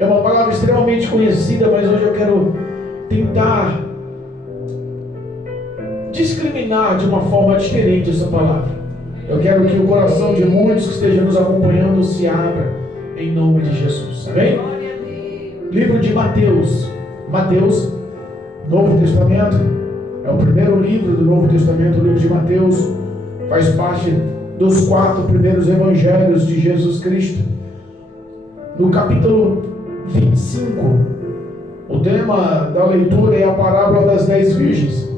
É uma palavra extremamente conhecida, mas hoje eu quero tentar discriminar de uma forma diferente essa palavra. Eu quero que o coração de muitos que estejam nos acompanhando se abra em nome de Jesus. Amém? Livro de Mateus. Mateus, Novo Testamento, é o primeiro livro do Novo Testamento. O livro de Mateus faz parte dos 4 primeiros evangelhos de Jesus Cristo. No capítulo 25, o tema da leitura é a parábola das 10 virgens.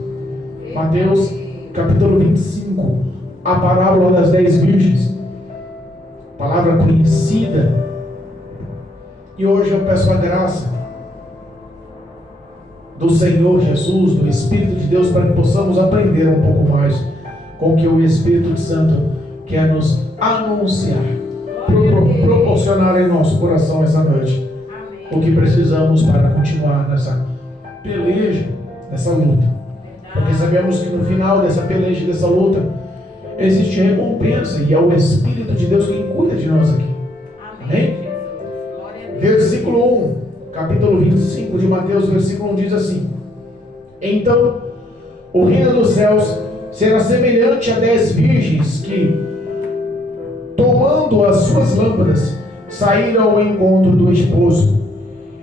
Mateus, capítulo 25, a parábola das 10 virgens. Palavra conhecida. E hoje eu peço a graça do Senhor Jesus, do Espírito de Deus, para que possamos aprender um pouco mais com o que o Espírito Santo quer nos anunciar, proporcionar em nosso coração essa noite o que precisamos para continuar nessa peleja, nessa luta. Porque sabemos que no final dessa peleja, dessa luta, existe recompensa, e é o Espírito de Deus quem cuida de nós aqui. Amém? Versículo 1, capítulo 25 de Mateus, versículo 1 diz assim: Então o reino dos céus será semelhante a 10 virgens que, tomando as suas lâmpadas, saíram ao encontro do esposo.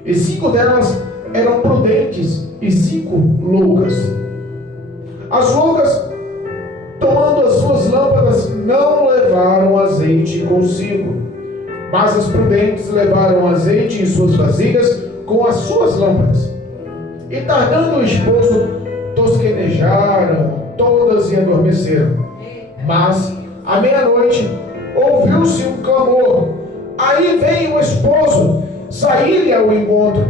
E 5 delas eram prudentes e 5 loucas. As loucas, tomando as suas lâmpadas, não levaram azeite consigo, mas as prudentes levaram azeite em suas vasilhas com as suas lâmpadas. E tardando o esposo, tosquenejaram todas e adormeceram. Mas, à meia-noite, ouviu-se um clamor: aí vem o esposo, saí-lhe ao encontro.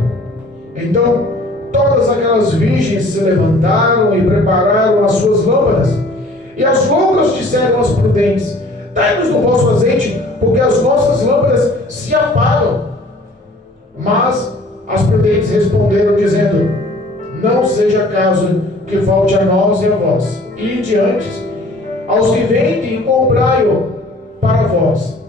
Então, todas aquelas virgens se levantaram e prepararam as suas lâmpadas. E as loucas disseram às prudentes: dai-nos do vosso azeite, porque as nossas lâmpadas se apagam. Mas as prudentes responderam, dizendo: não seja caso que falte a nós e a vós. Ide antes aos que vendem e comprai-o para vós.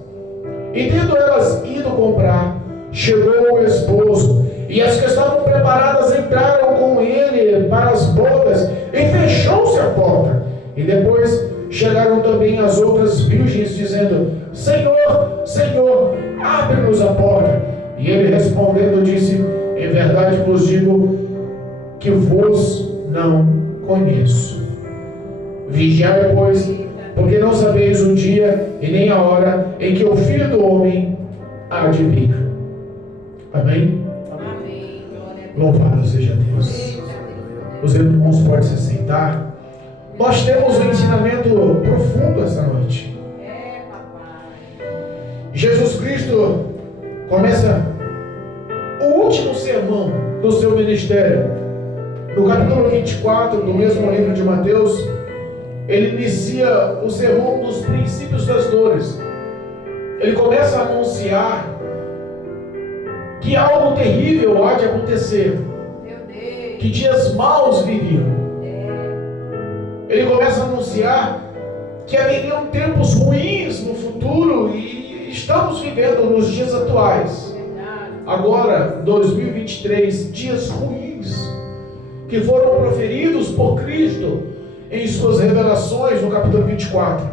E tendo elas ido comprar, chegou o esposo, e as que estavam preparadas entraram com ele para as bodas, e fechou-se a porta. E depois chegaram também as outras virgens, dizendo: Senhor, Senhor, abre-nos a porta. E ele respondendo disse: em verdade vos digo que vos não conheço. Vigiai, pois, porque não sabeis o dia e nem a hora em que o Filho do Homem há de vir. Amém? Amém. Louvado seja Deus. Os irmãos podem se sentar. Nós temos um ensinamento profundo essa noite. Jesus Cristo começa o último sermão do seu ministério. No capítulo 24 do mesmo livro de Mateus, ele inicia o sermão dos princípios das dores. Ele começa a anunciar que algo terrível há de acontecer, que dias maus viriam. Ele começa a anunciar que haveriam tempos ruins no futuro, e estamos vivendo nos dias atuais. Agora, 2023, dias ruins que foram proferidos por Cristo em suas revelações no capítulo 24.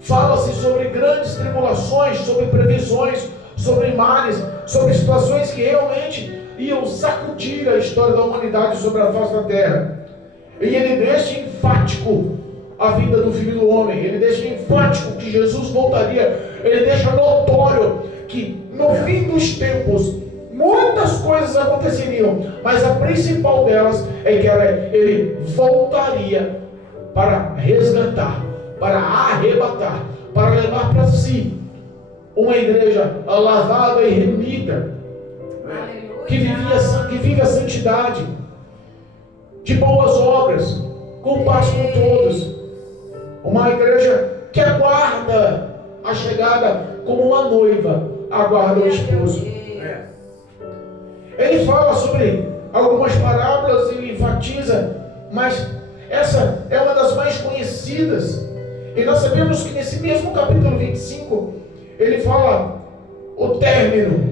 Fala-se sobre grandes tribulações, sobre previsões, sobre males, sobre situações que realmente iam sacudir a história da humanidade sobre a face da terra. E ele deixa enfático a vinda do Filho do Homem. Ele deixa enfático que Jesus voltaria. Ele deixa notório que no fim dos tempos muitas coisas aconteceriam, mas a principal delas é que ele voltaria para resgatar, para arrebatar, para levar para si uma igreja lavada e remida, que vive a santidade, de boas obras, com paz com todos. Uma igreja que aguarda a chegada como uma noiva aguarda o esposo. Ele fala sobre algumas parábolas, ele enfatiza, mas essa é uma das mais conhecidas. E nós sabemos que nesse mesmo capítulo 25, ele fala o término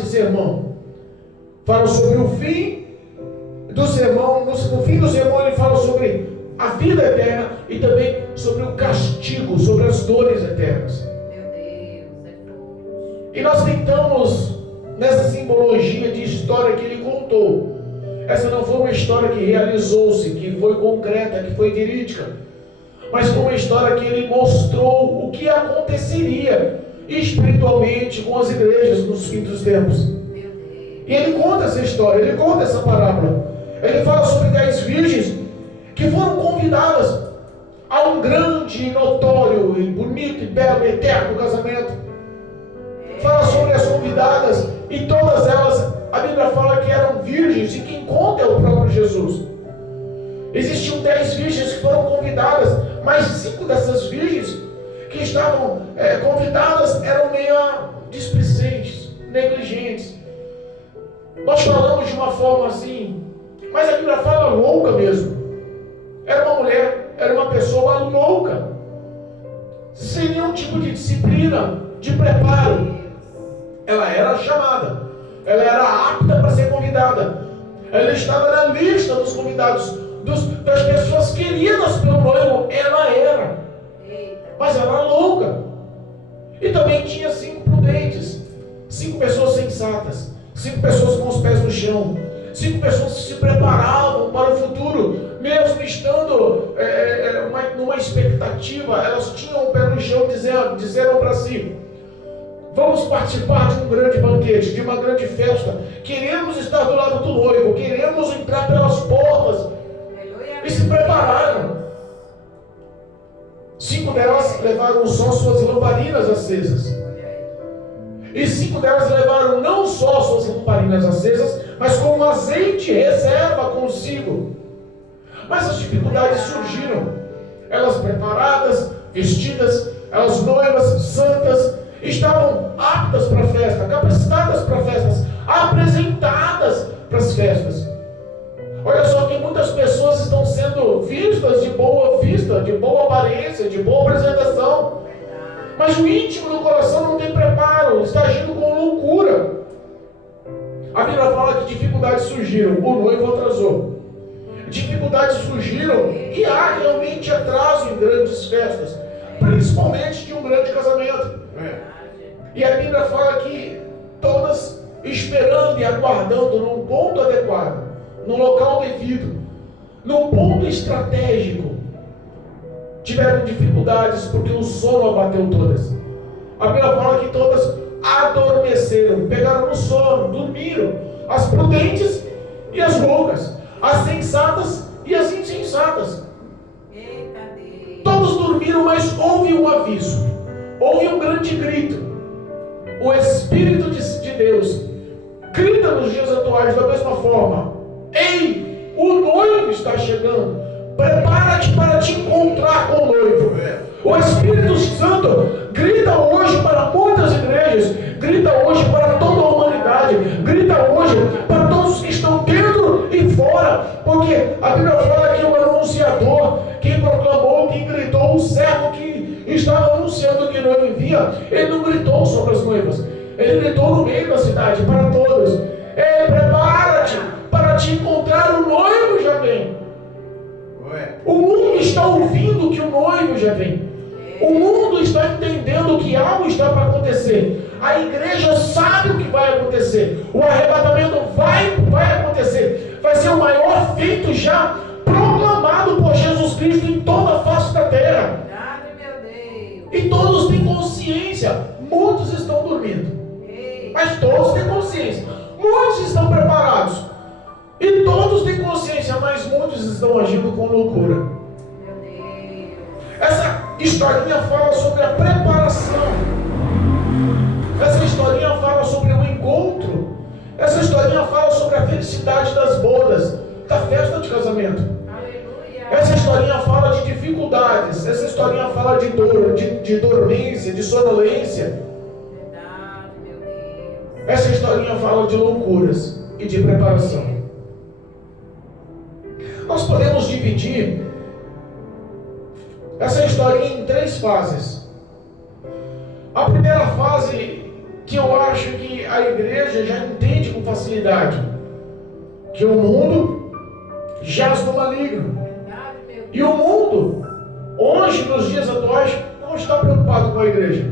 esse sermão. Fala sobre o fim do sermão. No fim do sermão ele fala sobre a vida eterna e também sobre o castigo, sobre as dores eternas. Meu Deus, E nós tentamos, nessa simbologia de história que ele contou, essa não foi uma história que realizou-se, que foi concreta, que foi verídica, mas foi uma história que ele mostrou o que aconteceria espiritualmente com as igrejas nos fins dos tempos. E ele conta essa história, ele conta essa parábola. Ele fala sobre 10 virgens que foram convidadas a um grande, notório, e bonito, e belo, e eterno casamento. Fala sobre as convidadas e todas elas, a Bíblia fala que eram virgens, e quem conta é o próprio Jesus. Existiam 10 virgens que foram convidadas, mas 5 dessas virgens que estavam convidadas eram meio displicentes, negligentes. Nós falamos de uma forma assim, mas a Bíblia fala louca mesmo. Era uma mulher, era uma pessoa louca, sem nenhum tipo de disciplina, de preparo. Ela era chamada, ela era apta para ser convidada, ela estava na lista dos convidados, das pessoas queridas pelo noivo. Ela era, mas ela era louca. E também tinha 5 prudentes, 5 pessoas sensatas, 5 pessoas com os pés no chão, 5 pessoas que se preparavam para o futuro, mesmo estando numa expectativa. Elas tinham o pé no chão, disseram para si: vamos participar de um grande banquete, de uma grande festa, queremos estar do lado do noivo, queremos entrar pelas portas. E se prepararam. 5 delas levaram só suas lamparinas acesas. E 5 delas levaram não só suas lamparinas acesas, mas com azeite reserva consigo. Mas as dificuldades surgiram. Elas preparadas, vestidas, elas noivas, santas, estavam aptas para a festa, capacitadas para festas, apresentadas para as festas. Olha só que muitas pessoas estão sendo vistas de boa vista, de boa aparência, de boa apresentação, mas o íntimo do coração não tem preparo, está agindo com loucura. A Bíblia fala que dificuldades surgiram, o noivo atrasou. Dificuldades surgiram e há realmente atraso em grandes festas, principalmente de um grande casamento. E a Bíblia fala que todas esperando e aguardando num ponto adequado, no local devido, num ponto estratégico, tiveram dificuldades porque o sono abateu todas. A Bíblia fala que todas adormeceram, pegaram no sono, dormiram. As prudentes e as loucas, as sensatas e as insensatas. Todos dormiram, mas houve um aviso, houve um grande grito. O Espírito de Deus grita nos dias atuais da mesma forma: ei, o noivo está chegando, prepara-te para te encontrar com o noivo. O Espírito Santo grita hoje para muitas igrejas, grita hoje para toda a humanidade, grita hoje para todos que estão dentro e fora, porque a Bíblia fala que o anunciador, quem proclamou, quem gritou, o servo que estava anunciando que o noivo vinha, ele não gritou sobre as noivas, ele gritou no meio da cidade para todos: ei, prepara-te para te encontrar, o noivo já vem. O mundo está ouvindo que o noivo já vem. O mundo está entendendo que algo está para acontecer. A igreja sabe o que vai acontecer. O arrebatamento vai acontecer. Vai ser o maior feito já proclamado por Jesus Cristo em toda a face da terra. E todos têm consciência. Muitos estão dormindo, mas todos têm consciência. Muitos estão preparados e todos têm consciência, mas muitos estão agindo com loucura. Essa historinha fala sobre a preparação. Essa historinha fala sobre o encontro. Essa historinha fala sobre a felicidade das bodas, da festa de casamento. Essa historinha fala de dificuldades. Essa historinha fala de dor, de dormência, de sonolência. Essa historinha fala de loucuras e de preparação. Nós podemos dividir essa historinha em 3 fases. A primeira fase, que eu acho que a igreja já entende com facilidade que o mundo jaz no maligno. Verdade, meu Deus. E o mundo, hoje, nos dias atuais, não está preocupado com a igreja.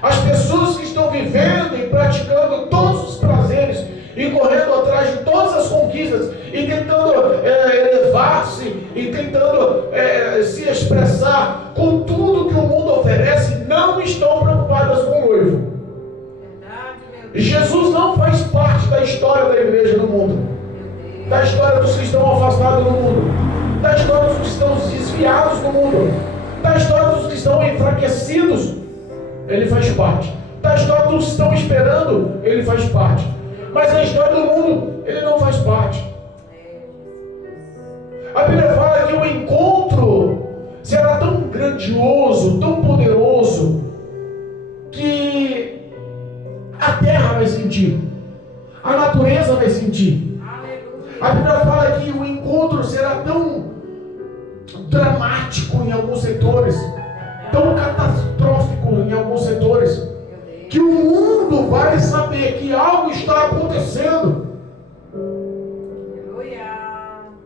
As pessoas que estão vivendo e praticando todos os prazeres e correndo atrás de todas as conquistas e tentando elevar-se e tentando se expressar com tudo que o mundo oferece, não estão preocupadas com o noivo. Verdade, meu Deus. Jesus não faz parte da história da igreja no mundo, Meu Deus. da história dos que estão afastados no mundo, da história dos que estão desviados no mundo, da história dos que estão enfraquecidos. Ele faz parte. Da história dos que estão esperando, ele faz parte. Mas a história do mundo, ele não faz parte. A Bíblia fala que o encontro será tão grandioso, tão poderoso, que a terra vai sentir, a natureza vai sentir. Aleluia. A Bíblia fala que o encontro será tão dramático em alguns setores, tão catastrófico em alguns setores, Meu Deus. que o mundo vai saber que algo está acontecendo. Aleluia.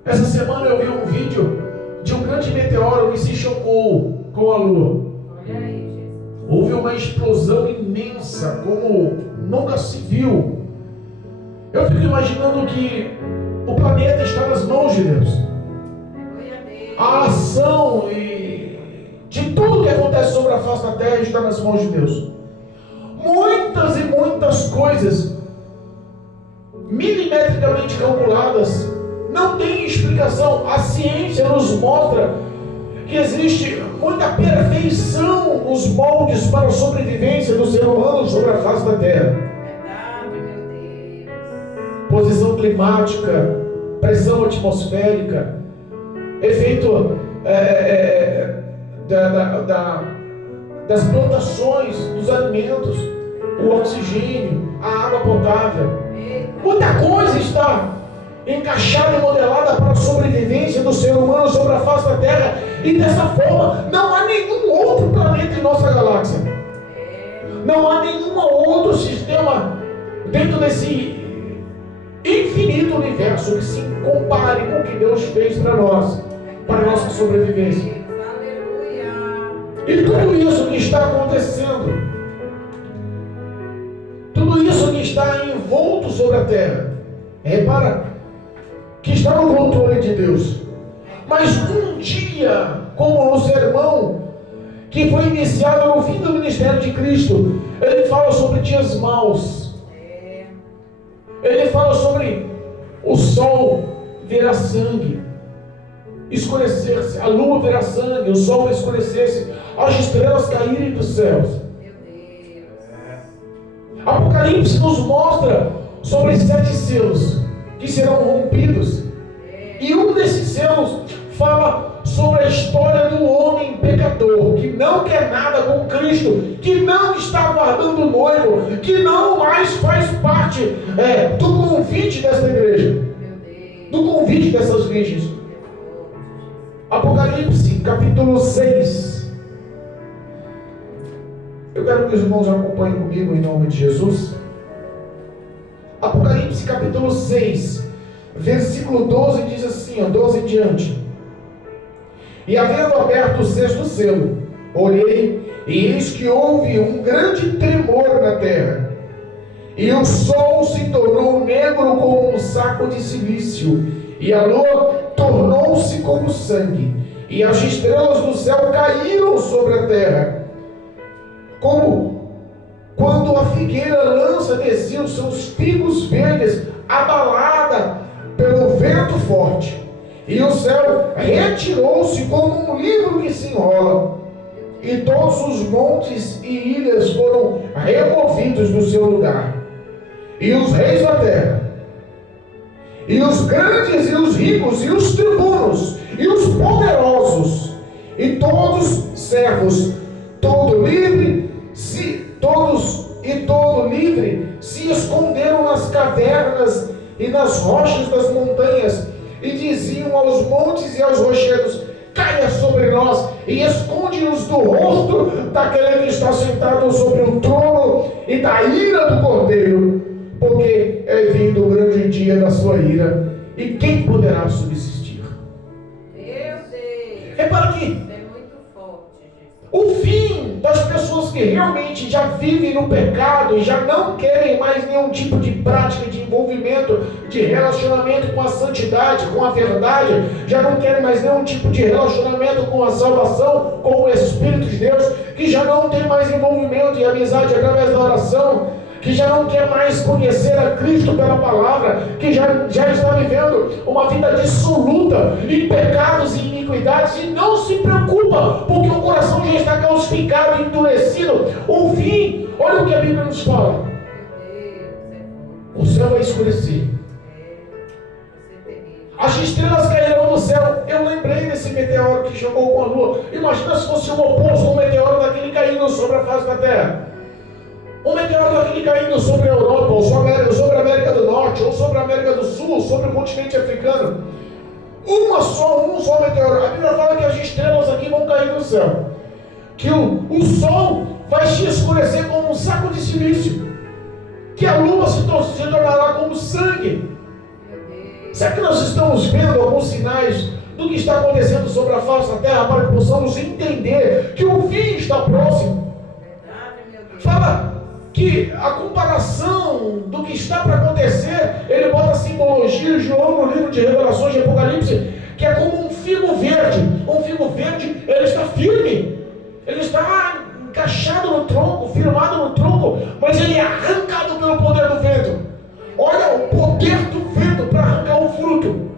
Essa semana eu vi um vídeo de um grande meteoro que se chocou com a Lua. Olha aí, Jesus. Houve uma explosão imensa, como nunca se viu. Eu fico imaginando que o planeta está nas mãos de Deus. Aleluia, Deus. A ação de tudo que acontece sobre a face da terra está nas mãos de Deus. Muitas e muitas coisas milimetricamente calculadas não têm explicação. A ciência nos mostra que existe muita perfeição nos moldes para a sobrevivência do ser humano sobre a face da terra. Verdade, meu Deus. Posição climática, pressão atmosférica, efeito das plantações, dos alimentos, o oxigênio, a água potável. Muita coisa está encaixada e modelada para a sobrevivência do ser humano sobre a face da Terra, e dessa forma não há nenhum outro planeta em nossa galáxia. Não há nenhum outro sistema dentro desse infinito universo que se compare com o que Deus fez para nós, para a nossa sobrevivência. Aleluia. E tudo isso que está acontecendo, tudo isso que está envolto sobre a terra, repara que está no controle de Deus. Mas um dia, como no sermão que foi iniciado no fim do ministério de Cristo, ele fala sobre dias maus. Ele fala sobre o sol verá sangue, escurecer-se, a lua verá sangue, o sol vai escurecer-se, as estrelas caírem dos céus. Meu Deus. Apocalipse nos mostra sobre 7 selos que serão rompidos. E um desses selos fala sobre a história do homem pecador, que não quer nada com Cristo, que não está guardando o noivo, que não mais faz parte do convite dessa igreja, Meu Deus. do convite dessas virgens. Apocalipse, capítulo 6. Eu quero que os irmãos acompanhem comigo em nome de Jesus. Apocalipse, capítulo 6, versículo 12 diz assim, 12 em diante. E havendo aberto o 6º selo, olhei, e eis que houve um grande tremor na terra, e o sol se tornou negro como um saco de silício, e a lua tornou-se como sangue, e as estrelas do céu caíram sobre a terra, como quando a figueira lança descia os seus figos verdes, abalada pelo vento forte. E o céu retirou-se como um livro que se enrola, e todos os montes e ilhas foram removidos do seu lugar. E os reis da terra, e os grandes e os ricos, e os tribunos, e os poderosos, e todos servos, todo livre, se esconderam nas cavernas e nas rochas das montanhas, e diziam aos montes e aos rochedos: caia sobre nós, e esconde-nos do rosto daquele que está sentado sobre o trono e e da ira do Cordeiro, porque é vindo o grande dia da sua ira, e quem poderá subsistir? Meu Deus. Repara aqui, É muito forte, Jesus. o fim das pessoas que realmente já vivem no pecado e já não querem mais nenhum tipo de prática, de envolvimento, de relacionamento com a santidade, com a verdade, já não querem mais nenhum tipo de relacionamento com a salvação, com o Espírito de Deus, que já não tem mais envolvimento e amizade através da oração, que já não quer mais conhecer a Cristo pela palavra, que já está vivendo uma vida dissoluta em pecados e iniquidades e não se preocupa, porque o coração já está calcificado, endurecido. O fim, olha o que a Bíblia nos fala: o céu vai escurecer, as estrelas cairão do céu. Eu lembrei desse meteoro que chocou com a lua. Imagina se fosse o oposto, um meteoro daquele caindo sobre a face da terra. Um meteoro daquele caindo sobre a Europa, ou sobre a América do Norte, ou sobre a América do Sul, ou sobre o continente africano. Um só meteoro. A Bíblia fala que as estrelas aqui vão cair do céu, que o sol vai se escurecer como um saco de silício, que a lua se tornará como sangue. Será que nós estamos vendo alguns sinais do que está acontecendo sobre a face da terra, para que possamos entender que o fim está próximo? Fala que a comparação do que está para acontecer, ele bota a simbologia, João, no livro de Revelações de Apocalipse, que é como um figo verde. Um figo verde, ele está firme, ele está encaixado no tronco, firmado no tronco, mas ele é arrancado pelo poder do vento. Olha o poder do vento para arrancar o fruto.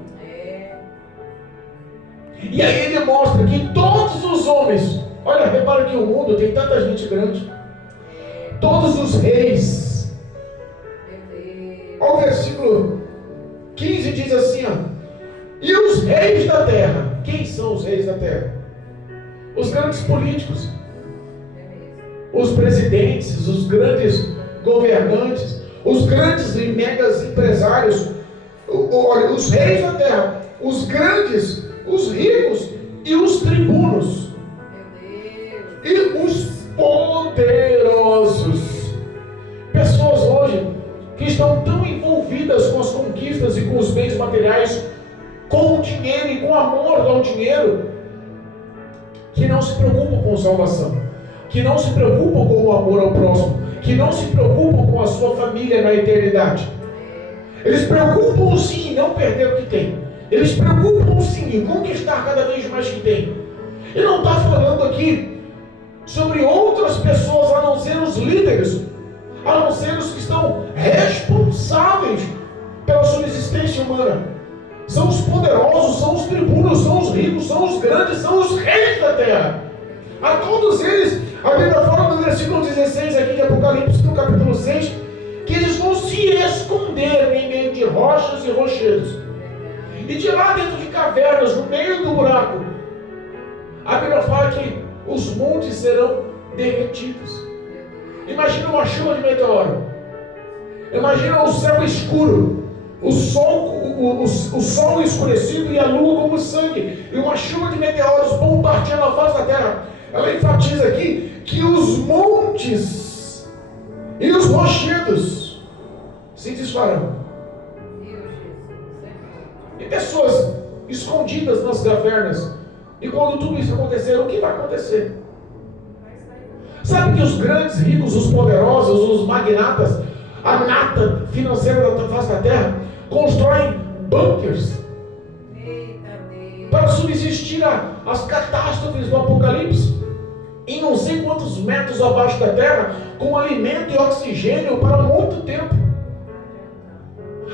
E aí ele mostra que todos os homens, olha, repara que o mundo tem tanta gente grande, todos os reis. Olha o versículo 15 diz assim, ó: e os reis da terra. Quem são os reis da terra? Os grandes políticos, os presidentes, os grandes governantes, os grandes e megas empresários. Olha, os reis da terra, os grandes, os ricos e os tribunos e os poderosos. Pessoas hoje que estão tão envolvidas com as conquistas e com os bens materiais, com o dinheiro e com o amor ao dinheiro, que não se preocupam com salvação, que não se preocupam com o amor ao próximo, que não se preocupam com a sua família na eternidade. Eles preocupam sim em não perder o que tem. Eles preocupam sim em conquistar cada vez mais o que tem. Ele não está falando aqui sobre outras pessoas a não ser os líderes, a não ser os que estão responsáveis pela subsistência humana. São os poderosos, são os tribunos, são os ricos, são os grandes, são os reis da terra. A todos eles, a Bíblia fala no versículo 16 aqui de Apocalipse, no capítulo 6, que eles vão se esconder em meio de rochas e rochedos, e de lá dentro de cavernas, no meio do buraco, a Bíblia fala que os montes serão derretidos. Imagina uma chuva de meteoro, imagina o céu escuro, o sol escurecido e a lua como sangue, e uma chuva de meteoros bombardeando a face da terra. Ela enfatiza aqui que os montes e os rochedos se desfarão. E pessoas escondidas nas cavernas. E quando tudo isso acontecer, o que vai acontecer? Sabe que os grandes ricos, os poderosos, os magnatas, a nata financeira da face da terra, constroem bunkers para subsistir às catástrofes do Apocalipse, em não sei quantos metros abaixo da terra, com alimento e oxigênio para muito tempo.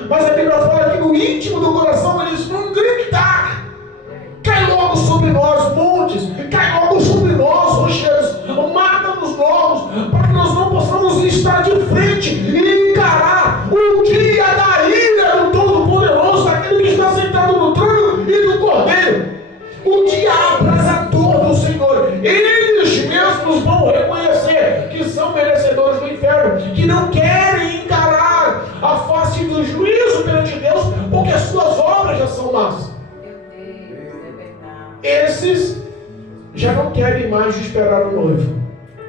Mas a Bíblia fala que no íntimo do coração eles vão gritar: cai logo sobre nós montes, cai logo sobre nós rochedos, mata-nos logo, para que nós não possamos estar de frente e encarar o dia da ira do Todo-Poderoso, daquele que está sentado no trono e do Cordeiro, o dia abrasador do Senhor. Eles mesmos vão reconhecer que são merecedores do inferno, que não querem encarar a face do juízo perante Deus, porque as suas obras já são más. Esses já não querem mais esperar o noivo.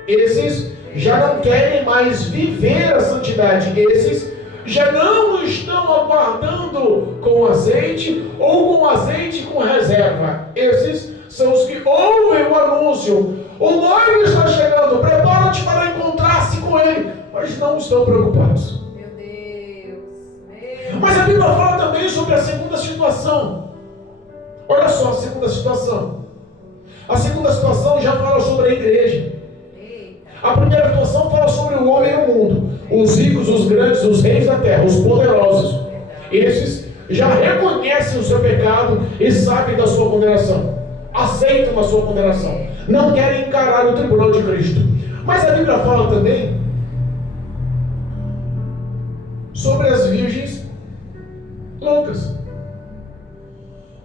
Esses já não querem mais viver a santidade. Esses já não estão aguardando com azeite ou com azeite com reserva. Esses são os que ouvem o anúncio: o noivo está chegando, prepara-te para encontrar-se com ele, mas não estão preocupados. Meu Deus. Mas a Bíblia fala também sobre a segunda situação. Olha só a segunda situação. A segunda situação já fala sobre a igreja. A primeira situação fala sobre o homem e o mundo. Os ricos, os grandes, os reis da terra, os poderosos. Esses já reconhecem o seu pecado e sabem da sua condenação. Aceitam a sua condenação. Não querem encarar o tribunal de Cristo. Mas a Bíblia fala também sobre as virgens loucas.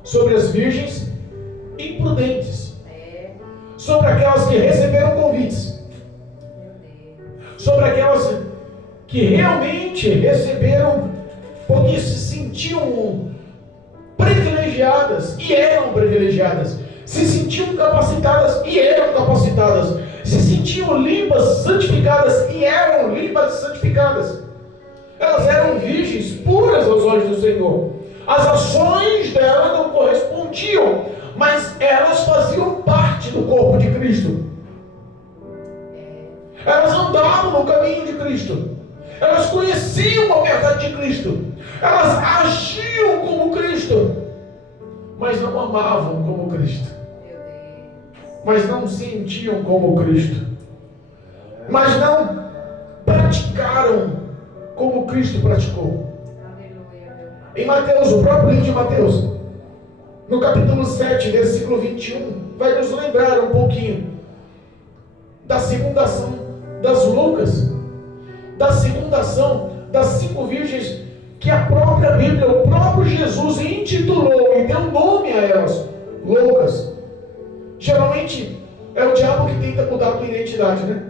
Sobre as virgens imprudentes. Sobre aquelas que receberam convites. Sobre aquelas que realmente receberam porque se sentiam privilegiadas e eram privilegiadas, se sentiam capacitadas e eram capacitadas, se sentiam limpas, santificadas e eram limpas e santificadas. Elas eram virgens puras aos olhos do Senhor. As ações dela não correspondiam, mas elas faziam parte do corpo de Cristo. Elas andavam no caminho de Cristo. Elas conheciam a verdade de Cristo. Elas agiam como Cristo, mas não amavam como Cristo. Mas não sentiam como Cristo. Mas não praticaram como Cristo praticou. Em Mateus, o próprio livro de Mateus, no capítulo 7, versículo 21, vai nos lembrar um pouquinho da segunda ação das loucas, da segunda ação das 5 virgens que a própria Bíblia, o próprio Jesus intitulou e deu nome a elas, loucas. Geralmente é o diabo que tenta mudar a tua identidade, né?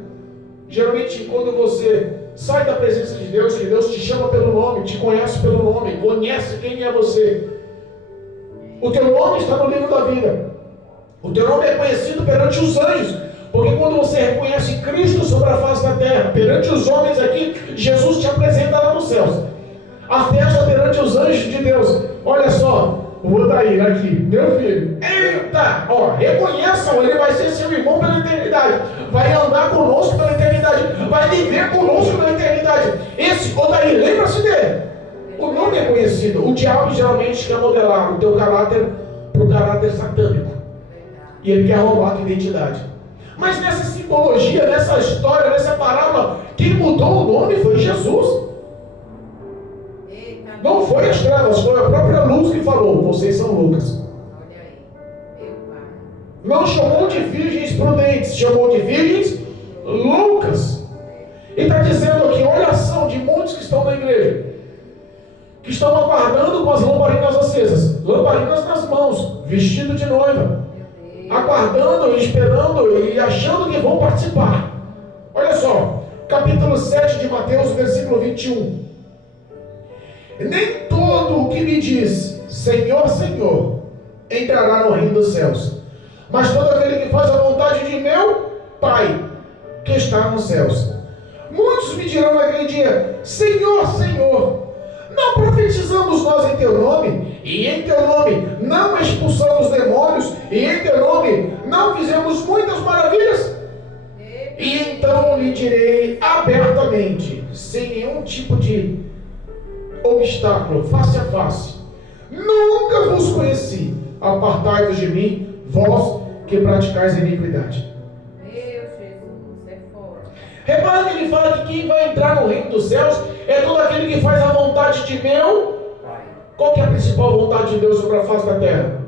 Geralmente quando você sai da presença de Deus, que Deus te chama pelo nome, te conhece pelo nome, conhece quem é você. O teu nome está no livro da vida. O teu nome é conhecido perante os anjos. Porque quando você reconhece Cristo sobre a face da terra, perante os homens aqui, Jesus te apresenta lá nos céus. A festa perante os anjos de Deus. Olha só, o Odair aqui, meu filho. Eita! Ó, reconheçam, ele vai ser seu irmão pela eternidade. Vai andar conosco pela eternidade. Vai viver conosco pela eternidade. Esse Odair, lembra-se dele. O nome é conhecido. O diabo geralmente quer modelar o teu caráter para o caráter satânico. E ele quer roubar a tua identidade. Mas nessa simbologia, nessa história, nessa parábola, quem mudou o nome foi Jesus. Não foi as trevas, foi a própria luz que falou: vocês são loucas. Não chamou de virgens prudentes, chamou de virgens loucas. E está dizendo aqui: olha a ação de muitos que estão na igreja, que estão aguardando com as lamparinas acesas, lamparinas nas mãos, vestido de noiva, aguardando, esperando e achando que vão participar. Olha só, capítulo 7 de Mateus, versículo 21. Nem todo o que me diz Senhor, Senhor entrará no reino dos céus, mas todo aquele que faz a vontade de meu Pai que está nos céus. Muitos me dirão naquele dia: Senhor, Senhor, não profetizamos nós em teu nome? E em teu nome não expulsamos demônios? E em teu nome não fizemos muitas maravilhas? E então lhe direi abertamente, sem nenhum tipo de obstáculo, face a face: nunca vos conheci. Apartai-vos de mim, vós que praticais a iniquidade. Meu Jesus, é forte. Repara que ele fala que quem vai entrar no reino dos céus é todo aquele que faz a vontade de meu Pai. Qual que é a principal vontade de Deus sobre a face da terra?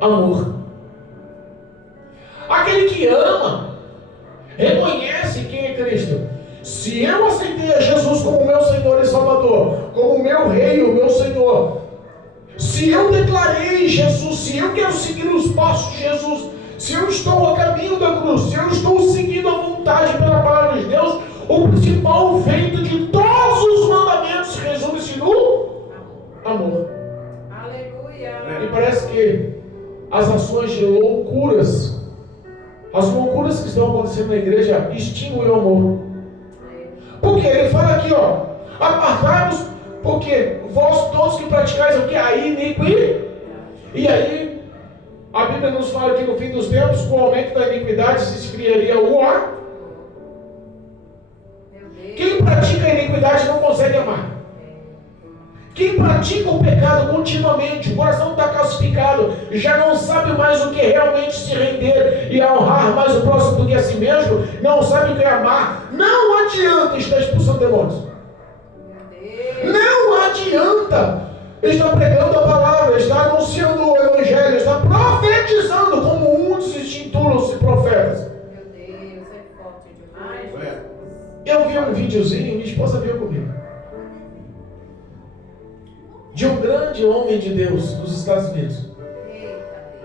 Amor. Aquele que ama, reconhece quem é Cristo. Se eu aceitei a Jesus como meu Senhor e Salvador, como meu Rei, o meu Senhor, se eu declarei Jesus, se eu quero seguir os passos de Jesus, se eu estou a caminho da cruz, se eu estou seguindo a vontade pela palavra de Deus, o principal feito de todos os mandamentos resume-se no amor. Aleluia. E parece que as ações de loucuras As loucuras que estão acontecendo na igreja extinguem o amor. Porque ele fala aqui, ó, apartai-vos, porque vós todos que praticais o que? A iniquidade. E aí, a Bíblia nos fala que no fim dos tempos, com o aumento da iniquidade, se esfriaria o ar. Quem pratica a iniquidade não consegue amar. Quem pratica o pecado continuamente, o coração está calcificado, já não sabe mais o que é realmente se render e honrar mais o próximo do que a si mesmo, não sabe o que é amar, não adianta estar expulsando demônios. Não adianta estar pregando a palavra, estar anunciando o evangelho, estar profetizando como muitos intitulam-se profetas. Meu Deus, é forte demais. Eu vi um videozinho, minha esposa viu comigo, de um grande homem de Deus dos Estados Unidos.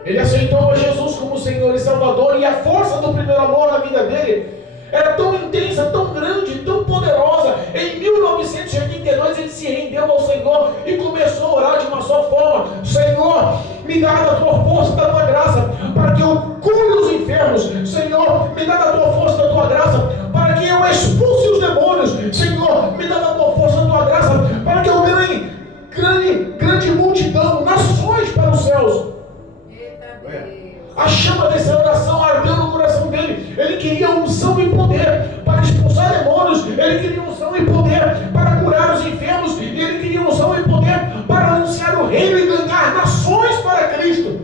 Ele aceitou a Jesus como Senhor e Salvador, e a força do primeiro amor na vida dele era tão intensa, tão grande, tão poderosa. Em 1982 ele se rendeu ao Senhor e começou a orar de uma só forma: Senhor, me dá da tua força e da tua graça para que eu cure os enfermos. Senhor, me dá da tua força e da tua graça para que eu expulse os demônios. Senhor, me dá da tua força e da tua graça para que eu ganhe grande multidão, nações para os céus. A chama dessa oração ardeu no coração dele. Ele queria unção e poder para expulsar demônios. Ele queria unção e poder para curar os enfermos. E ele queria unção e poder para anunciar o reino e ganhar nações para Cristo.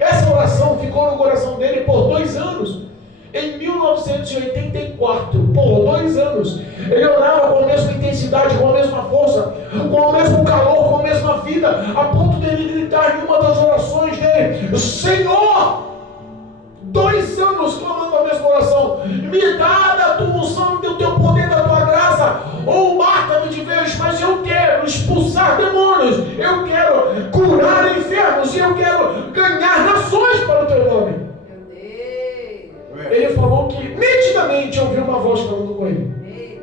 Essa oração ficou no coração dele por 2 anos. Em 1984, por 2 anos, ele orava com a mesma intensidade, com a mesma força, com o mesmo calor, com a mesma vida, a ponto de ele gritar em uma das orações dele: Senhor, 2 anos clamando a mesma oração, me dá da tua unção, do teu poder, da tua graça, ou mata-me de vez, mas eu quero expulsar demônios, eu quero curar enfermos, e eu quero ganhar nações para o teu nome. Ele falou que nitidamente ouviu uma voz falando com ele.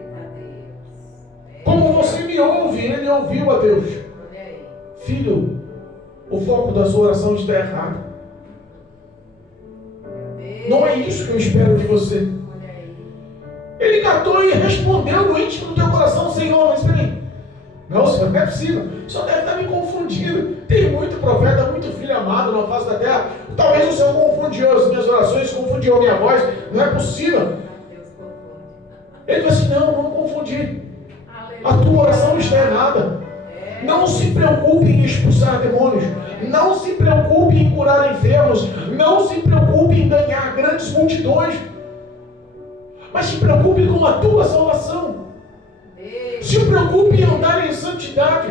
Como você me ouve, ele ouviu a Deus. Filho, o foco da sua oração está errado. Não é isso que eu espero de você. Ele catou e respondeu no íntimo do teu coração: Senhor, mas peraí. Não, Senhor, não é possível. O Senhor deve estar me confundindo. Tem muito profeta, muito filho amado na face da terra. Talvez o Senhor confundiu as minhas orações, confundiu a minha voz. Não é possível. Ele falou assim: não confundir. A tua oração está errada. Não se preocupe em expulsar demônios. Não se preocupe em curar enfermos. Não se preocupe em ganhar grandes multidões. Mas se preocupe com a tua salvação. Se preocupe em andar em santidade.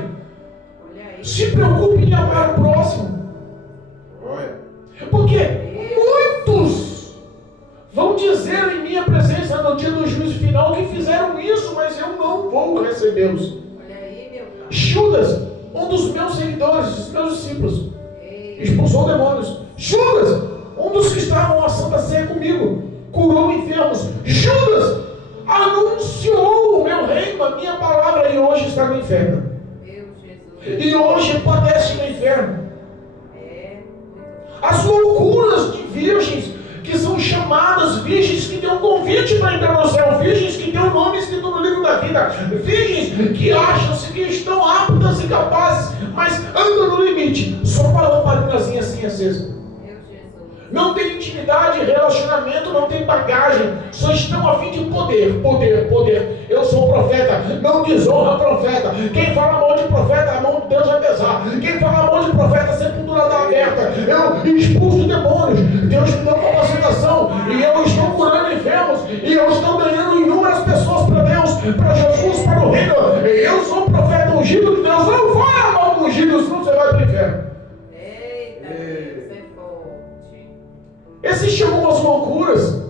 Se preocupe em amar o próximo. Porque muitos vão dizer em minha presença no dia do juízo final que fizeram isso, mas eu não vou recebê-los. Judas, um dos meus seguidores, dos meus discípulos, expulsou demônios. Judas, um dos que estavam à Santa Ceia comigo, curou enfermos. Judas anunciou o meu reino, a minha palavra, e hoje está no inferno. E hoje padece no inferno. As loucuras de virgens que são chamadas, virgens que têm um convite para entrar no céu, virgens que têm o nome escrito no livro da vida, virgens que acham-se que estão aptas e capazes, mas andam no limite, só com a lamparinazinha assim acesa. Não tem intimidade, relacionamento, não tem bagagem, só estão a fim de poder. Eu sou profeta, não desonra profeta. Quem fala mal de profeta, a mão de Deus vai pesar. Quem fala mal de profeta, a sepultura está aberta. Eu expulso demônios, Deus me deu capacitação, e eu estou curando enfermos, e eu estou ganhando inúmeras pessoas para Deus, para Jesus, para o reino. Eu sou profeta ungido de Deus. Não fala mal do ungido, senão você vai para o inferno. Existem algumas loucuras.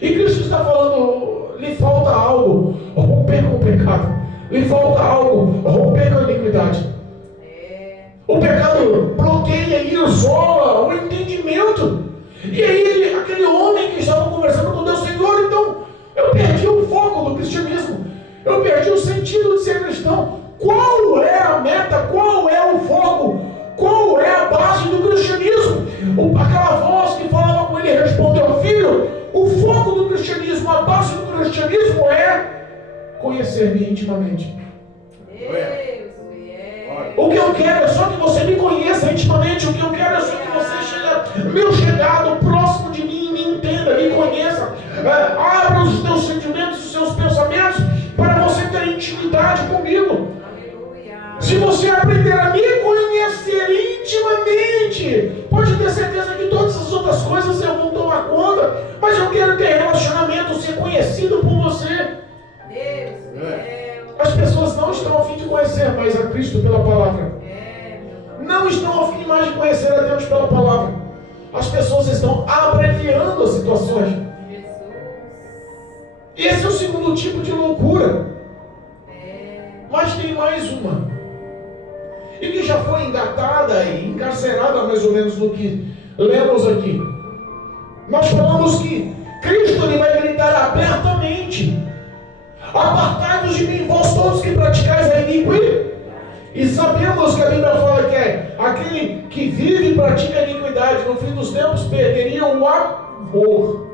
E Cristo está falando: lhe falta algo, romper com o pecado. Lhe falta algo, romper com a iniquidade. O pecado bloqueia e isola o entendimento. E aí aquele homem que estava conversando com Deus: Senhor, então eu perdi o foco do cristianismo. Eu perdi o sentido de ser cristão. Qual é a meta? Qual é o foco? Qual é a base do cristianismo? Aquela voz que falava com ele respondeu: filho, o foco do cristianismo, a base do cristianismo é conhecer-me intimamente. O que eu quero é só que você me conheça intimamente. O que eu quero é só que você chegue, meu chegado, próximo de mim, me entenda, me conheça. Abra os teus sentimentos, os seus pensamentos, para você ter intimidade comigo. Se você aprender a me conhecer intimamente, pode ter certeza que todas as outras coisas eu vou tomar conta. Mas eu quero ter relacionamento, ser conhecido por você. As pessoas não estão a fim de conhecer mais a Cristo pela palavra. Não estão a fim mais de conhecer a Deus pela palavra. As pessoas estão abreviando as situações. Esse é o segundo tipo de loucura. Mas tem mais uma. E que já foi engatada e encarcerada mais ou menos no que lemos aqui. Nós falamos que Cristo ele vai gritar abertamente: apartai-vos de mim, vós todos que praticais a iniquidade. E sabemos que a Bíblia fala que é aquele que vive e pratica a iniquidade, no fim dos tempos perderia o amor.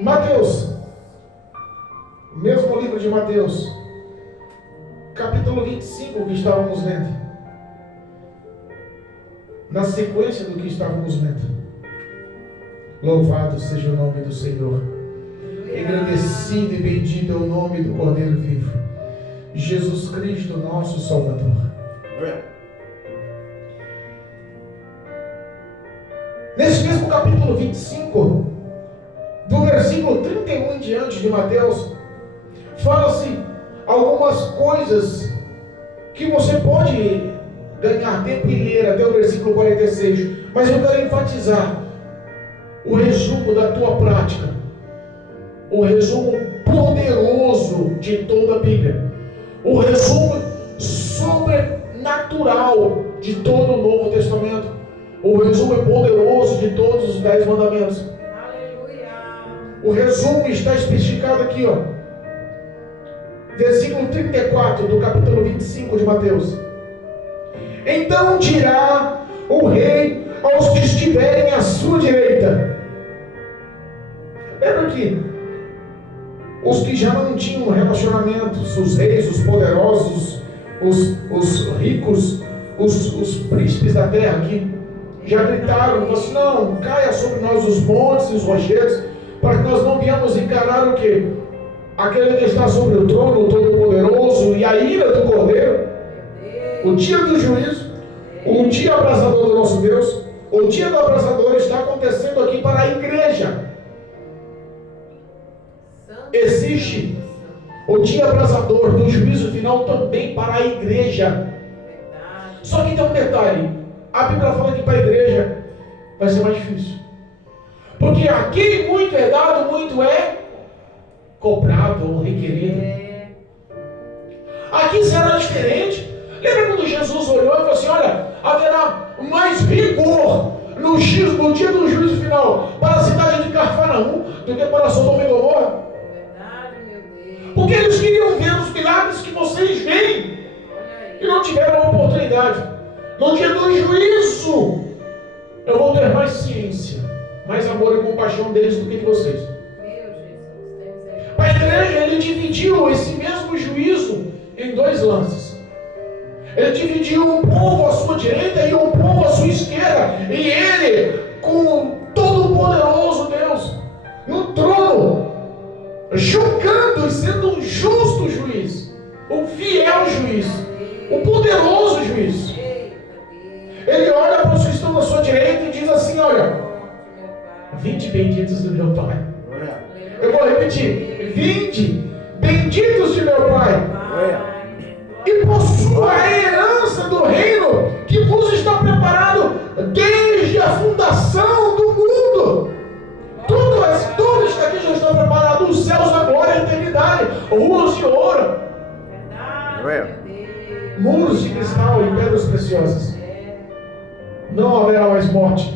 Mateus, mesmo livro de Mateus, capítulo 25 que estávamos lendo, na sequência do que estávamos lendo. Louvado seja o nome do Senhor. Engrandecido e bendito é o nome do Cordeiro vivo, Jesus Cristo, nosso Salvador. Nesse mesmo capítulo 25, do versículo 31 em diante de Mateus, fala-se algumas coisas que você pode ganhar tempo e ler até o versículo 46, mas eu quero enfatizar o resumo da tua prática, o resumo poderoso de toda a Bíblia, o resumo sobrenatural de todo o Novo Testamento, o resumo poderoso de todos os 10 mandamentos. Aleluia. O resumo está especificado aqui, ó. Versículo 34 do capítulo 25 de Mateus. Então dirá o rei aos que estiverem à sua direita. Lembra que os que já não tinham relacionamentos, os reis, os poderosos, os ricos, os príncipes da terra aqui, já gritaram, assim, não, caia sobre nós os montes e os rochedos, para que nós não viemos encarar o quê? Aquele que está sobre o trono, o Todo-Poderoso, e a ira do Cordeiro, o dia do juízo, o dia abrasador do nosso Deus. O dia do abrasador está acontecendo aqui para a igreja. Existe o dia abrasador do juízo final também para a igreja. Só que tem um detalhe: a Bíblia fala que para a igreja vai ser mais difícil, porque aqui muito é dado, muito é cobrado ou requerido. Aqui será diferente. Lembra quando Jesus olhou e falou assim: olha, haverá mais rigor no dia do juízo final para a cidade de Cafarnaum do que para Sodoma e Gomorra? Porque eles queriam ver os milagres que vocês veem e não tiveram a oportunidade. No dia do juízo eu vou ter mais ciência, mais amor e compaixão deles do que de vocês. Para a igreja ele dividiu esse mesmo juízo em dois lances. Ele dividiu um povo à sua direita e um povo à sua esquerda. E ele, com todo o poderoso Deus, no trono, julgando e sendo um justo juiz, um fiel juiz, um poderoso juiz. Ele olha para os que estão na sua direita e diz assim: olha, 20 benditos do meu Pai. Eu vou repetir: 20 benditos de meu Pai. E possua a herança do reino que vos está preparado desde a fundação do mundo. Tudo está aqui, já está preparado. Os céus, a glória, a eternidade, ruas de ouro, muros de cristal e pedras preciosas. Não haverá mais morte.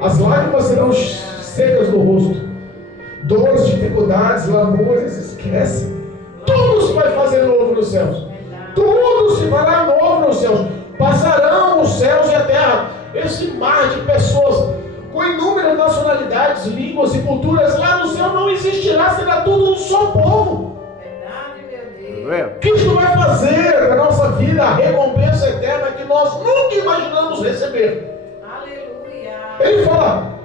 As lágrimas serão secas do rosto. Dores, dificuldades, lamúrias, esquece. Tudo se vai fazer novo nos céus. Tudo se fará novo nos céus. Passarão os céus e a terra. Esse mar de pessoas com inúmeras nacionalidades, línguas e culturas, lá no céu não existirá, será tudo um só povo. Verdade, meu Deus. Cristo vai fazer da nossa vida a recompensa eterna que nós nunca imaginamos receber. Aleluia. Ele fala: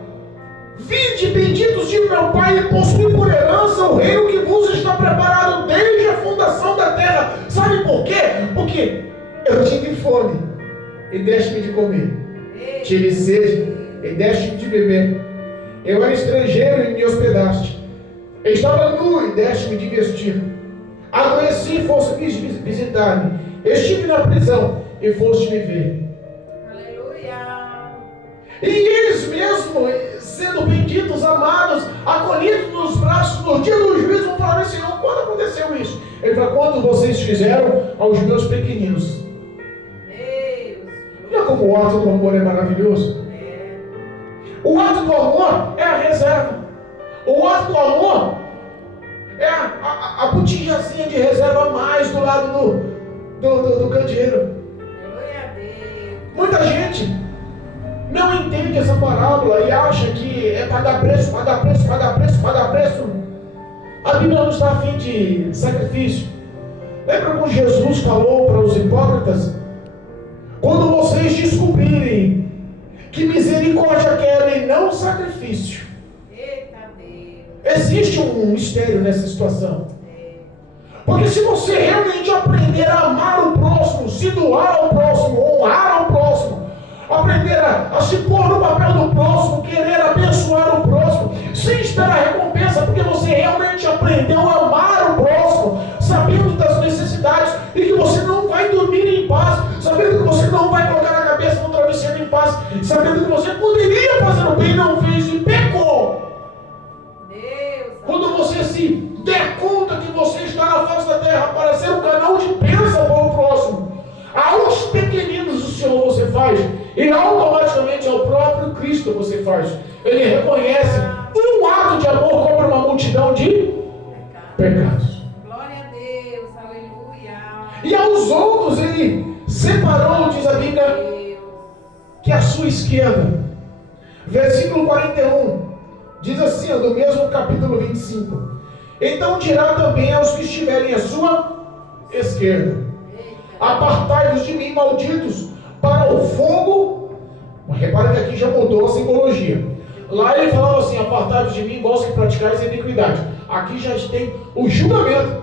vinde benditos de meu Pai e possuí por herança o reino que vos está preparado desde a fundação da terra. Sabe por quê? Porque eu tive fome e deste-me de comer, tive sede e deste-me de beber, eu era estrangeiro e me hospedaste, estava nu e deste-me de vestir, adoeci e foste visitar-me, estive na prisão e foste me ver. Aleluia. E eles mesmos, sendo benditos, amados, acolhidos nos braços, no dia do juízo, vão falar: Senhor, quando aconteceu isso? Ele fala: quando vocês fizeram aos meus pequeninos. Olha como o ato do amor é maravilhoso. O ato do amor é a reserva. O ato do amor é a botijãzinha de reserva a mais do lado do candeeiro. Muita gente não entende essa parábola e acha que é pagar preço, pagar preço, pagar preço, pagar preço. A Bíblia não está a fim de sacrifício. Lembra quando Jesus falou para os hipócritas: quando vocês descobrirem que misericórdia querem, não sacrifício. Existe um mistério nessa situação. Porque se você realmente aprender a amar o próximo, se doar ao próximo, honrar ao próximo, aprender a se pôr no papel do próximo, querer abençoar o próximo, sem esperar recompensa, porque você realmente aprendeu a amar o próximo, sabendo das necessidades, e que você não vai dormir em paz, sabendo que você não vai colocar a cabeça no travesseiro em paz, sabendo que você poderia fazer o bem, não fez e pecou. Quando você se der conta que você está na face da terra para ser um canal de bênção para o próximo, aos pequeninos do Senhor você faz, e automaticamente ao próprio Cristo você faz. Ele reconhece um ato de amor contra uma multidão de pecados. Glória a Deus, aleluia. E aos outros ele separou, diz a Bíblia, que à sua esquerda. Versículo 41 diz assim, do mesmo capítulo 25: então dirá também aos que estiverem à sua esquerda: apartai-vos de mim, malditos, para o fogo. Repare que aqui já mudou a simbologia. Lá ele falava assim: apartai-vos de mim, vós que praticais a iniquidade. Aqui já tem o julgamento.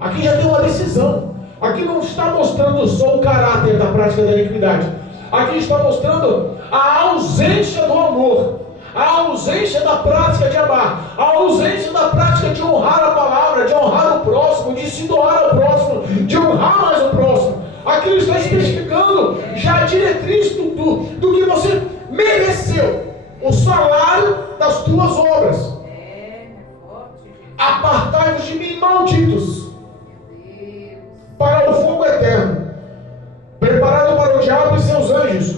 Aqui já tem uma decisão. Aqui não está mostrando só o caráter da prática da iniquidade. Aqui está mostrando a ausência do amor, a ausência da prática de amar, a ausência da prática de honrar a palavra, de honrar o próximo, de se doar ao próximo, de honrar mais o próximo. Aqui ele está especificando já a diretriz do que você mereceu, o salário das tuas obras. Apartai-vos de mim, malditos, para o fogo eterno, preparado para o diabo e seus anjos.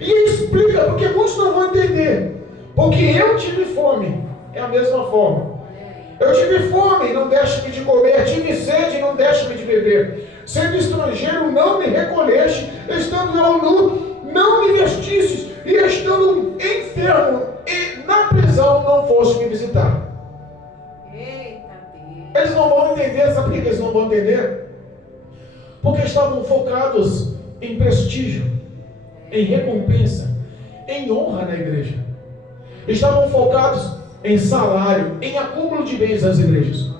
E ele explica, porque muitos não vão entender. Porque eu tive fome, é a mesma forma. Eu tive fome, não deixe-me de comer. Tive sede, não deixe-me de beber. Sendo estrangeiro, não me recolheste. Estando eu nu, não me vestistes. E estando enfermo e na prisão, não foste me visitar. Eles não vão entender. Sabe por que eles não vão entender? Porque estavam focados em prestígio, em recompensa, em honra na igreja. Estavam focados em salário, em acúmulo de bens das igrejas.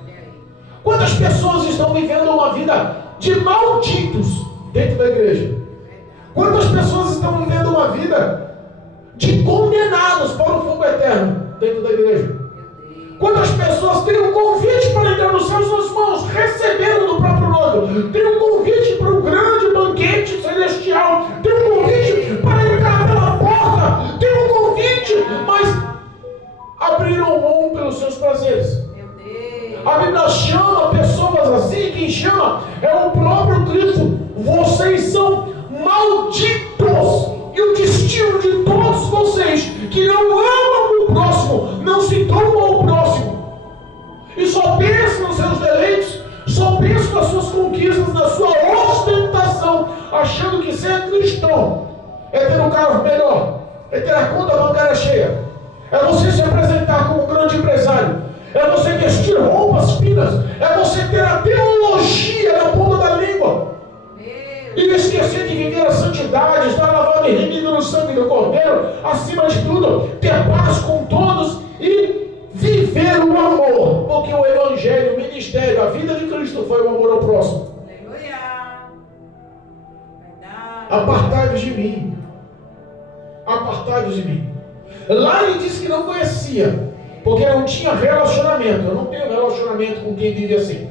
Quantas pessoas estão vivendo uma vida de malditos dentro da igreja? Quantas pessoas estão vivendo uma vida de condenados para o fogo eterno dentro da igreja? Quantas pessoas têm um convite para entrar nos céus, suas mãos receberam do próprio nome? Tem um convite para o grande banquete celestial. Tem um convite para entrar pela porta. Tem um convite, mas abriram mão pelos seus prazeres. A Bíblia chama pessoas assim. Quem chama é o próprio Cristo. Vocês são malditos. E o destino de todos vocês que não amam o próximo, não se doam ao próximo, e só pensam nos seus deleites, só pensam nas suas conquistas, na sua ostentação, achando que ser cristão é ter um carro melhor, é ter a conta bancária cheia, é você se apresentar como um grande empresário, é você vestir roupas finas, é você ter a teologia na ponta da língua, e esquecer de viver a santidade, estar lavado e remido no sangue do Cordeiro, acima de tudo, ter paz com todos e viver o amor, porque o Evangelho, o ministério, a vida de Cristo foi o amor ao próximo. Apartai-vos de mim. Apartai-vos de mim. Lá ele disse que não conhecia, porque não tinha relacionamento. Eu não tenho relacionamento com quem vive assim.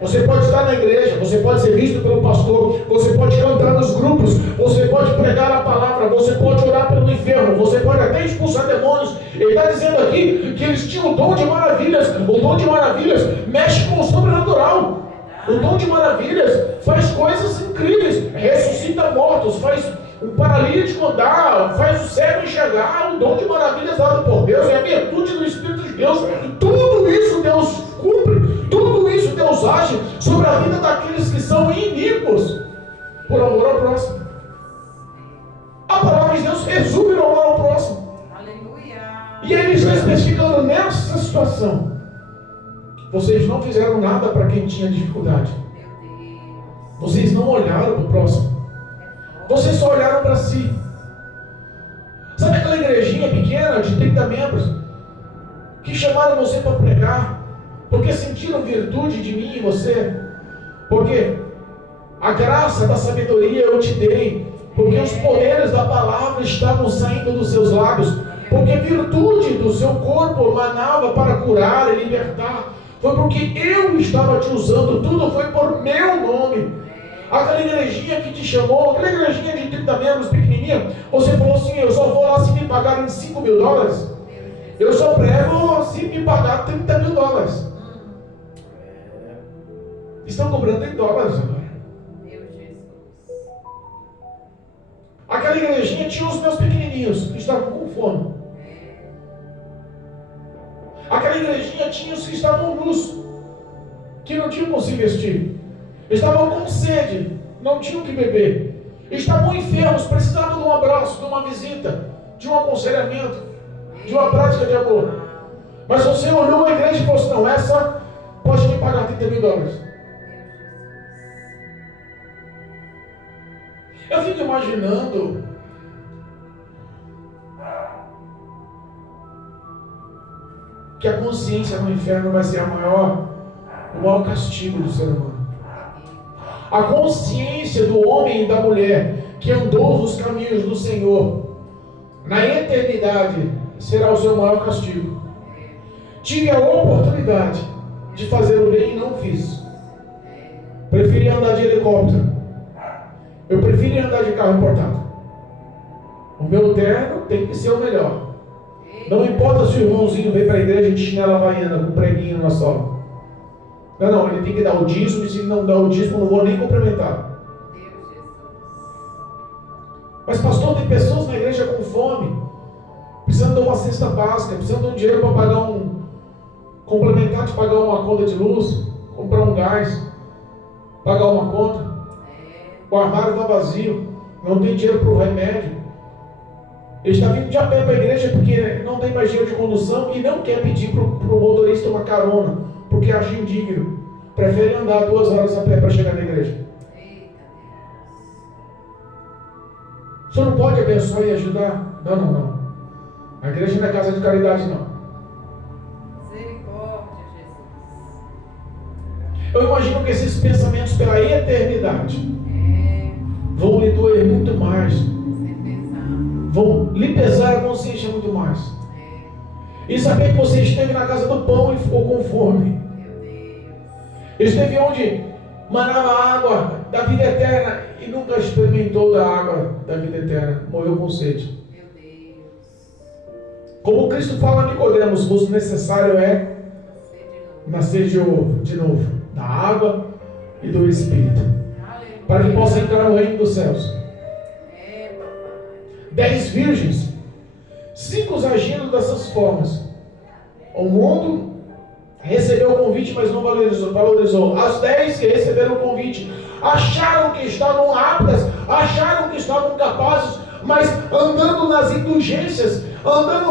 Você pode estar na igreja, você pode ser visto pelo pastor, você pode cantar nos grupos, você pode pregar a palavra, você pode orar pelo enfermo, você pode até expulsar demônios. Ele está dizendo aqui que eles tinham o dom de maravilhas. O dom de maravilhas mexe com o sobrenatural. O dom de maravilhas faz coisas incríveis, ressuscita mortos, faz o paralítico andar, faz o cego enxergar. O dom de maravilhas dado por Deus é a virtude do Espírito de Deus. Tudo isso Deus cumpre, tudo isso Deus age sobre a vida daqueles que são iníquos por amor ao próximo. A palavra de Deus resume no amor ao próximo. Aleluia. E ele está especificando nessa situação. Vocês não fizeram nada para quem tinha dificuldade. Vocês não olharam para o próximo. Vocês só olharam para si. Sabe aquela igrejinha pequena de 30 membros que chamaram você para pregar porque sentiram virtude de mim e você? Porque a graça da sabedoria eu te dei, porque os poderes da palavra estavam saindo dos seus lábios, porque virtude do seu corpo emanava para curar e libertar. Foi porque eu estava te usando, tudo foi por meu nome. Aquela igrejinha que te chamou, aquela igrejinha de 30 membros pequenininha, você falou assim: eu só vou lá se me pagarem $5.000. Eu só prego se me pagar $30.000. Estão cobrando $30 agora. Aquela igrejinha tinha os meus pequenininhos que estavam com fome. Aquela igrejinha tinha os que estavam nus, que não tinham como se vestir. Estavam com sede, não tinham que beber. Estavam enfermos, precisavam de um abraço, de uma visita, de um aconselhamento, de uma prática de amor. Mas você olhou a igreja e falou assim: não, essa pode me pagar $30.000. Eu fico imaginando que a consciência no inferno vai ser o maior castigo do ser humano. A consciência do homem e da mulher que andou nos caminhos do Senhor, na eternidade, será o seu maior castigo. Tive a oportunidade de fazer o bem e não fiz. Preferi andar de helicóptero. Eu preferi andar de carro importado. O meu terno tem que ser o melhor. Não importa se o irmãozinho vem para a igreja de chinela havaiana com preguinho na sola. Não, ele tem que dar o dízimo, e se não dar o dízimo, não vou nem cumprimentar. Mas pastor, tem pessoas na igreja com fome, precisando de uma cesta básica, precisando de um dinheiro para pagar complementar de pagar uma conta de luz, comprar um gás, pagar uma conta. O armário está vazio, não tem dinheiro para o remédio. Ele está vindo de a pé para a igreja porque não tem mais dinheiro de condução e não quer pedir para o motorista uma carona, porque acha indigno. Prefere andar 2 horas a pé para chegar na igreja. O senhor não pode abençoar e ajudar? Não. A igreja não é casa de caridade, não. Misericórdia, Jesus. Eu imagino que esses pensamentos pela eternidade vão lhe doer muito mais. Vão lhe pesar a consciência muito mais. E saber que você esteve na casa do pão e ficou com fome. Esteve onde manava a água da vida eterna e nunca experimentou da água da vida eterna. Morreu com sede. Como Cristo fala a Nicodemos, o necessário é nascer de novo, da água e do Espírito, para que possa entrar no reino dos céus. 10 virgens, 5 agindo dessas formas. O mundo recebeu o convite, mas não valorizou. As 10 que receberam o convite acharam que estavam aptas, acharam que estavam capazes, mas andando nas indulgências, andando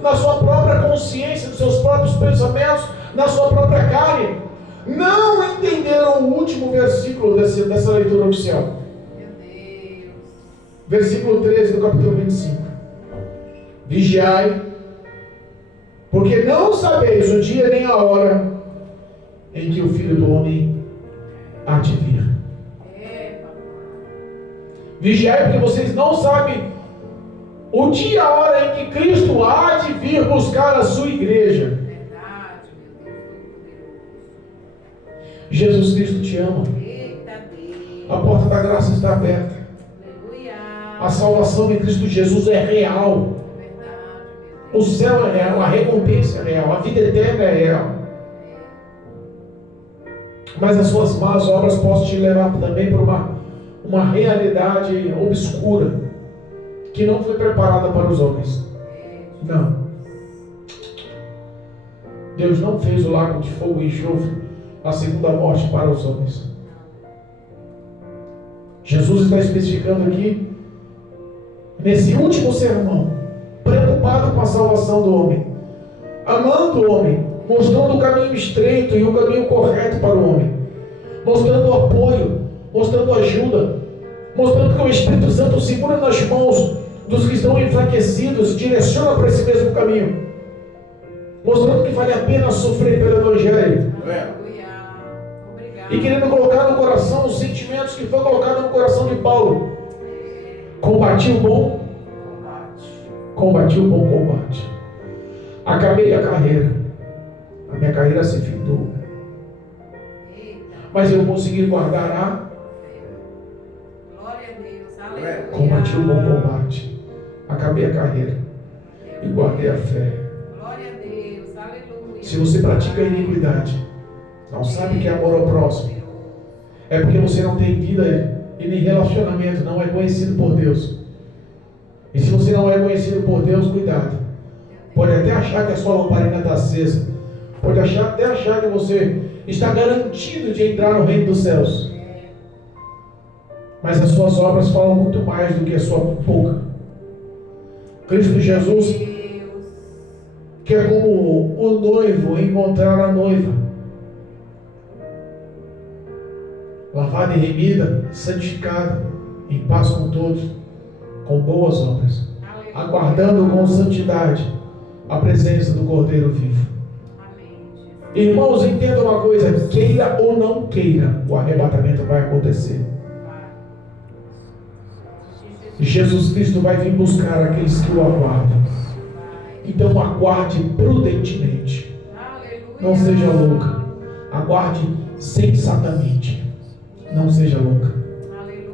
na sua própria consciência, nos seus próprios pensamentos, na sua própria carne. Não entenderam o último versículo dessa leitura oficial. Meu Deus. Versículo 13 do capítulo 25. Vigiai, porque não sabeis o dia nem a hora em que o Filho do Homem há de vir. Vigiai, porque vocês não sabem o dia e a hora em que Cristo há de vir buscar a sua igreja. Verdade, meu Deus. Jesus Cristo te ama. Eita Deus. A porta da graça está aberta. Aleluia. A salvação em Cristo Jesus é real. Verdade, O meu Deus. céu é real, a recompensa é real, a vida eterna é real. Mas as suas más obras possam te levar também para uma realidade obscura que não foi preparada para os homens. Não. Deus não fez o lago de fogo e enxofre, a segunda morte, para os homens. Jesus está especificando aqui, nesse último sermão, preocupado com a salvação do homem, amando o homem, mostrando o caminho estreito e o caminho correto para o homem, mostrando apoio, mostrando ajuda, mostrando que o Espírito Santo segura nas mãos dos que estão enfraquecidos, direciona para esse mesmo caminho, mostrando que vale a pena sofrer pelo Evangelho. Aleluia. Obrigado. E querendo colocar no coração os sentimentos que foi colocado no coração de Paulo. Combati o bom combate. Acabei a carreira. A minha carreira se findou. Mas eu consegui guardar a... Glória a Deus. Aleluia. Combati o bom combate. Acabei a carreira. E guardei a fé. Glória a Deus. Aleluia. Se você pratica a iniquidade, não sabe que é amor ao próximo, é porque você não tem vida e nem relacionamento, não é conhecido por Deus. E se você não é conhecido por Deus, cuidado. Pode até achar que a sua lamparina está acesa. Pode até achar que você está garantido de entrar no reino dos céus. Mas as suas obras falam muito mais do que a sua boca. Cristo Jesus quer, como o noivo, encontrar a noiva, lavada e remida, santificada, em paz com todos, com boas obras, aguardando com santidade a presença do Cordeiro vivo. Irmãos, entendam uma coisa: queira ou não queira, o arrebatamento vai acontecer. Jesus Cristo vai vir buscar aqueles que o aguardam. Então aguarde prudentemente. Não seja louca. Aguarde sensatamente. Não seja louca.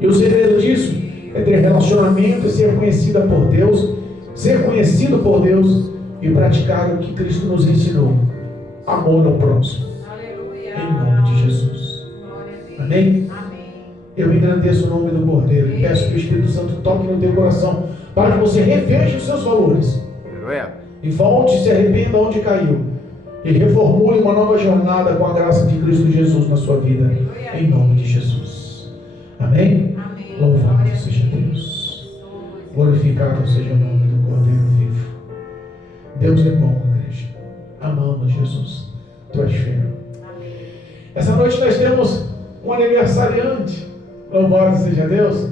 E o segredo disso é ter relacionamento e ser conhecida por Deus, ser conhecido por Deus e praticar o que Cristo nos ensinou: amor ao próximo. Em nome de Jesus. Amém? Eu engrandeço o nome do Cordeiro e peço que o Espírito Santo toque no teu coração para que você reveja os seus valores e volte e se arrependa onde caiu e reformule uma nova jornada com a graça de Cristo Jesus na sua vida, em nome de Jesus. Amém? Louvado seja Deus, glorificado seja o nome do Cordeiro vivo. Deus é bom, igreja. Amamos Jesus. Tu és fiel. Essa noite nós temos um aniversariante. Louvado seja Deus.